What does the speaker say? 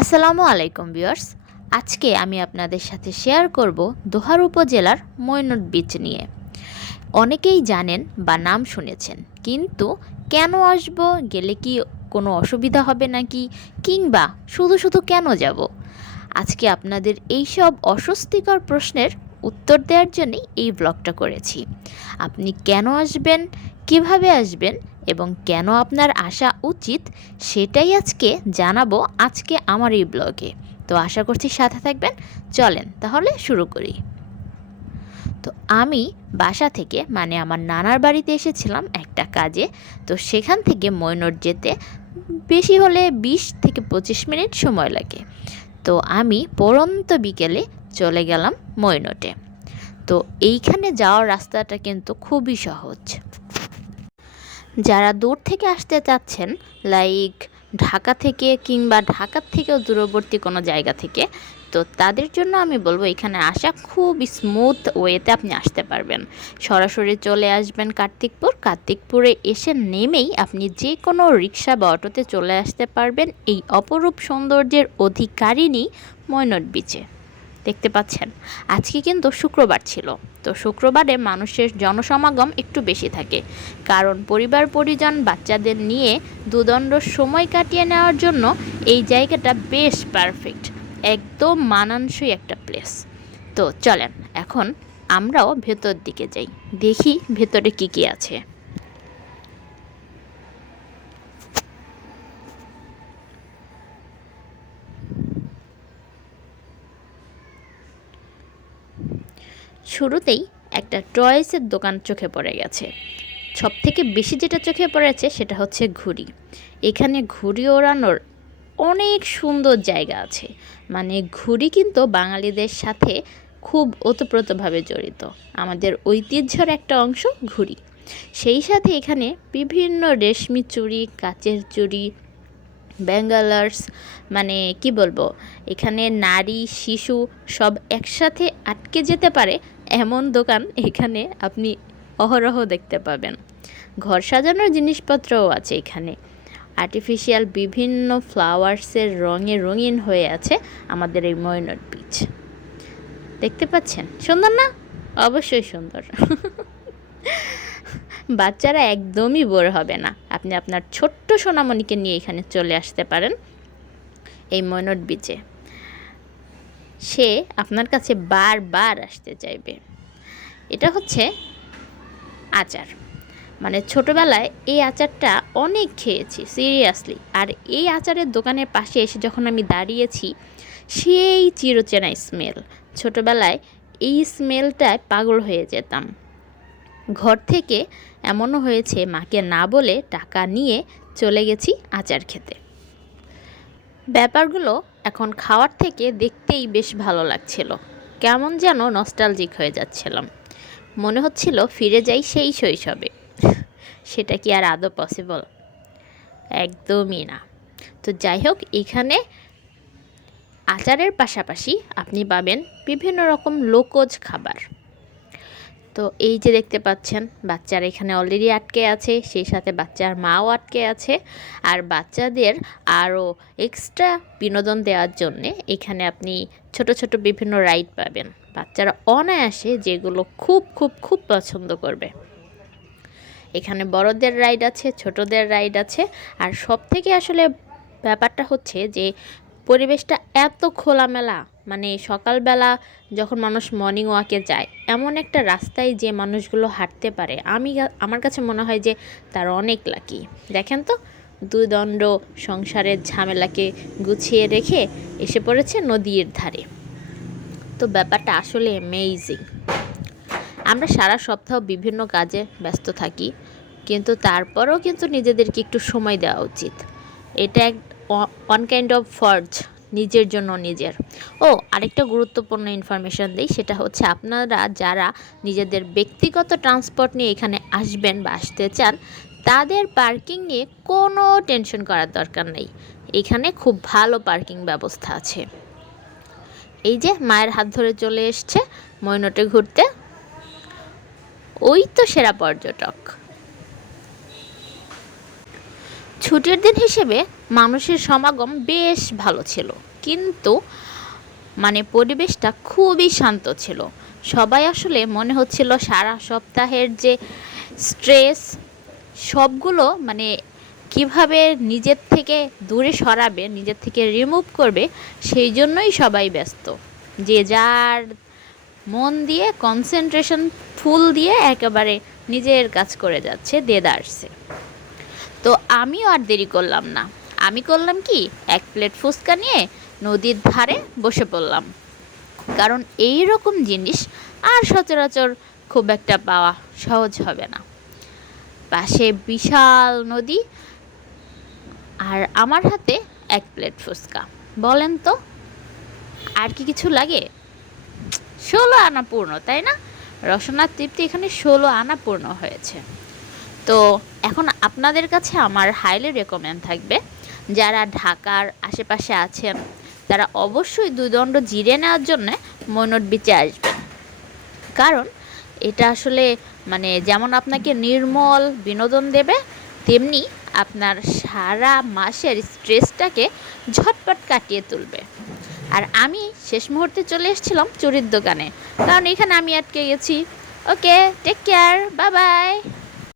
আসসালামু আলাইকুম ভিউয়ার্স। আজকে আমি আপনাদের সাথে শেয়ার করব দোহার উপজেলার ময়নট বিচ নিয়ে। অনেকেই জানেন বা নাম শুনেছেন, কিন্তু কেন আসব, গেলে কি কোনো অসুবিধা হবে নাকি, কিংবা শুধু শুধু কেন যাব, আজকে আপনাদের এইসব অস্বস্তিকর প্রশ্নের উত্তর দেওয়ার জন্যই এই ব্লগটা করেছি। আপনি কেন আসবেন, কিভাবে আসবেন এবং কেন আপনার আসা উচিত, সেটাই আজকে জানাবো আজকে আমার এই ব্লগে। তো আশা করছি সাথে থাকবেন। চলেন তাহলে শুরু করি। তো আমি বাসা থেকে মানে আমার নানার বাড়িতে এসেছিলাম একটা কাজে। তো সেখান থেকে ময়নট যেতে বেশি হলে 20 থেকে 25 মিনিট সময় লাগে। তো আমি পড়ন্ত বিকেলে চলে গেলাম ময়নটে। তো এইখানে যাওয়ার রাস্তাটা কিন্তু খুবই সহজ। যারা দূর থেকে আসতে চাচ্ছেন, লাইক ঢাকা থেকে কিংবা ঢাকার থেকেও দূরবর্তী কোনো জায়গা থেকে, তো তাদের জন্য আমি বলবো এখানে আসা খুব স্মুথ ওয়েতে আপনি আসতে পারবেন। সরাসরি চলে আসবেন কার্তিকপুরে এসে নেমেই আপনি যে কোনো রিক্সা বা অটোতে চলে আসতে পারবেন এই অপরূপ সৌন্দর্যের অধিকারিণী ময়নট বিচে। দেখতে পাচ্ছেন আজকে কিন্তু শুক্রবার ছিল। তো শুক্রবারে মানুষের জনসমাগম একটু বেশি থাকে, কারণ পরিবার পরিজন বাচ্চাদের নিয়ে দুদণ্ড সময় কাটিয়ে নেওয়ার জন্য এই জায়গাটা বেশ পারফেক্ট, একদম মানানসই একটা প্লেস। তো চলেন এখন আমরাও ভেতর দিকে যাই, দেখি ভেতরে কি কি আছে। শুরুতেই একটা টয়েসের দোকান চোখে পড়ে গেছে। সব থেকে বেশি যেটা চোখে পড়েছে সেটা হচ্ছে ঘুড়ি। এখানে ঘুড়ি ওড়ানোর অনেক সুন্দর জায়গা আছে। মানে ঘুড়ি কিন্তু বাঙালিদের সাথে খুব ওতপ্রোতভাবে জড়িত, আমাদের ঐতিহ্যের একটা অংশ ঘুড়ি। সেই সাথে এখানে বিভিন্ন রেশমি চুড়ি, কাচের চুড়ি, ব্যাঙ্গালার্স, মানে কি বলবো, এখানে নারী শিশু সব একসাথে আটকে যেতে পারে এমন দোকান এখানে আপনি অহরহ দেখতে পাবেন। ঘর সাজানোর জিনিসপত্রও আছে এখানে। আর্টিফিশিয়াল বিভিন্ন ফ্লাওয়ার্সের রঙে রঙিন হয়ে আছে আমাদের এই ময়নট বিচ। দেখতে পাচ্ছেন সুন্দর না? অবশ্যই সুন্দর। বাচ্চারা একদমই বোর হবে না। আপনি আপনার ছোট্ট সোনামণিকে নিয়ে এখানে চলে আসতে পারেন এই ময়নট বিচে। সে আপনার কাছে বারবার আসতে চাইবে। এটা হচ্ছে আচার। মানে ছোটোবেলায় এই আচারটা অনেক খেয়েছি সিরিয়াসলি। আর এই আচারের দোকানের পাশে এসে যখন আমি দাঁড়িয়েছি, সেই চিরচেনা স্মেল। ছোটোবেলায় এই স্মেলটায় পাগল হয়ে যেতাম। ঘর থেকে এমনও হয়েছে মাকে না বলে টাকা নিয়ে চলে গেছি আচার খেতে। ব্যাপারগুলো এখন খাওয়ার থেকে দেখতেই বেশ ভালো লাগছিল। কেমন যেন নস্টালজিক হয়ে যাচ্ছিলাম। মনে হচ্ছিল ফিরে যাই সেই শৈশবে। সেটা কি আর আদৌ পসিবল? একদমই না। তো যাই হোক, এখানে আচারের পাশাপাশি আপনি পাবেন বিভিন্ন রকম লোকজ খাবার। তো এই যে দেখতে পাচ্ছেন বাচ্চারা এখানে অলরেডি আটকে আছে, সেই সাথে বাচ্চার মাও আটকে আছে। আর বাচ্চাদের আরও এক্সট্রা বিনোদন দেওয়ার জন্যে এখানে আপনি ছোট ছোট বিভিন্ন রাইড পাবেন। বাচ্চারা অনায়াসে যেগুলো খুব খুব খুব পছন্দ করবে। এখানে বড়দের রাইড আছে, ছোটদের রাইড আছে। আর সব থেকে আসলে ব্যাপারটা হচ্ছে যে পরিবেশটা এত খোলামেলা। মানে সকালবেলা যখন মানুষ মর্নিং ওয়াকে যায়, এমন একটা রাস্তায় যে মানুষগুলো হাঁটতে পারে, আমার কাছে মনে হয় যে তারা অনেক লাকি। দেখেন তো, দুদণ্ড সংসারের ঝামেলাকে গুছিয়ে রেখে এসে পড়েছে নদীর ধারে। তো ব্যাপারটা আসলে অ্যামেজিং। আমরা সারা সপ্তাহ বিভিন্ন কাজে ব্যস্ত থাকি, কিন্তু তারপরেও কিন্তু নিজেদেরকে একটু সময় দেওয়া উচিত। এটা এক ওয়ান কাইন্ড অফ ফর্জ নিজের জন্য নিজের। আরেকটা গুরুত্বপূর্ণ ইনফরমেশন দিই, সেটা হচ্ছে আপনারা যারা নিজেদের ব্যক্তিগত ট্রান্সপোর্ট নিয়ে এখানে আসবেন বা আসতে চান, তাদের পার্কিং নিয়ে কোনো টেনশন করার দরকার নেই। এখানে খুব ভালো পার্কিং ব্যবস্থা আছে। এই যে মায়ের হাত ধরে চলে এসছে ময়নটে ঘুরতে, ওই তো সেরা পর্যটক। ছুটির দিন হিসেবে মানুষের সমাগম বেশ ভালো ছিল, কিন্তু মানে পরিবেশটা খুবই শান্ত ছিল। সবাই আসলে মনে হচ্ছিল সারা সপ্তাহের যে স্ট্রেস সবগুলো মানে কিভাবে নিজের থেকে দূরে সরাবে, নিজের থেকে রিমুভ করবে, সেই জন্যই সবাই ব্যস্ত। যে যার মন দিয়ে কনসেন্ট্রেশন ফুল দিয়ে একেবারে নিজের কাজ করে যাচ্ছে দেদারসে। তো আমিও আর দেরি করলাম না। আমি করলাম কি, এক প্লেট ফুচকা নিয়ে নদীর ধারে বসে পড়লাম। কারণ এই রকম জিনিস আর সচরাচর খুব একটা পাওয়া সহজ হবে না। পাশে বিশাল নদী আর আমার হাতে এক প্লেট ফুচকা। বলেন তো আর কি কিছু লাগে? 16 আনা পূর্ণ, তাই না? রসনার তৃপ্তি এখানে 16 আনা পূর্ণ হয়েছে। তো এখন আপনাদের কাছে আমার হাইলি রেকমেন্ড থাকবে, যারা ঢাকার আশেপাশে আছেন তারা অবশ্যই 2 দণ্ড জিরে নেওয়ার জন্য মৈনট বিচে আসবেন। কারণ এটা আসলে মানে যেমন আপনাকে নির্মল বিনোদন দেবে, তেমনি আপনার সারা মাসের স্ট্রেসটাকে ঝটপট কাটিয়ে তুলবে। আর আমি শেষ মুহূর্তে চলে এসেছিলাম চুরির দোকানে, কারণ এখানে আমি আটকে গেছি। ওকে, টেক কেয়ার, বাই বাই।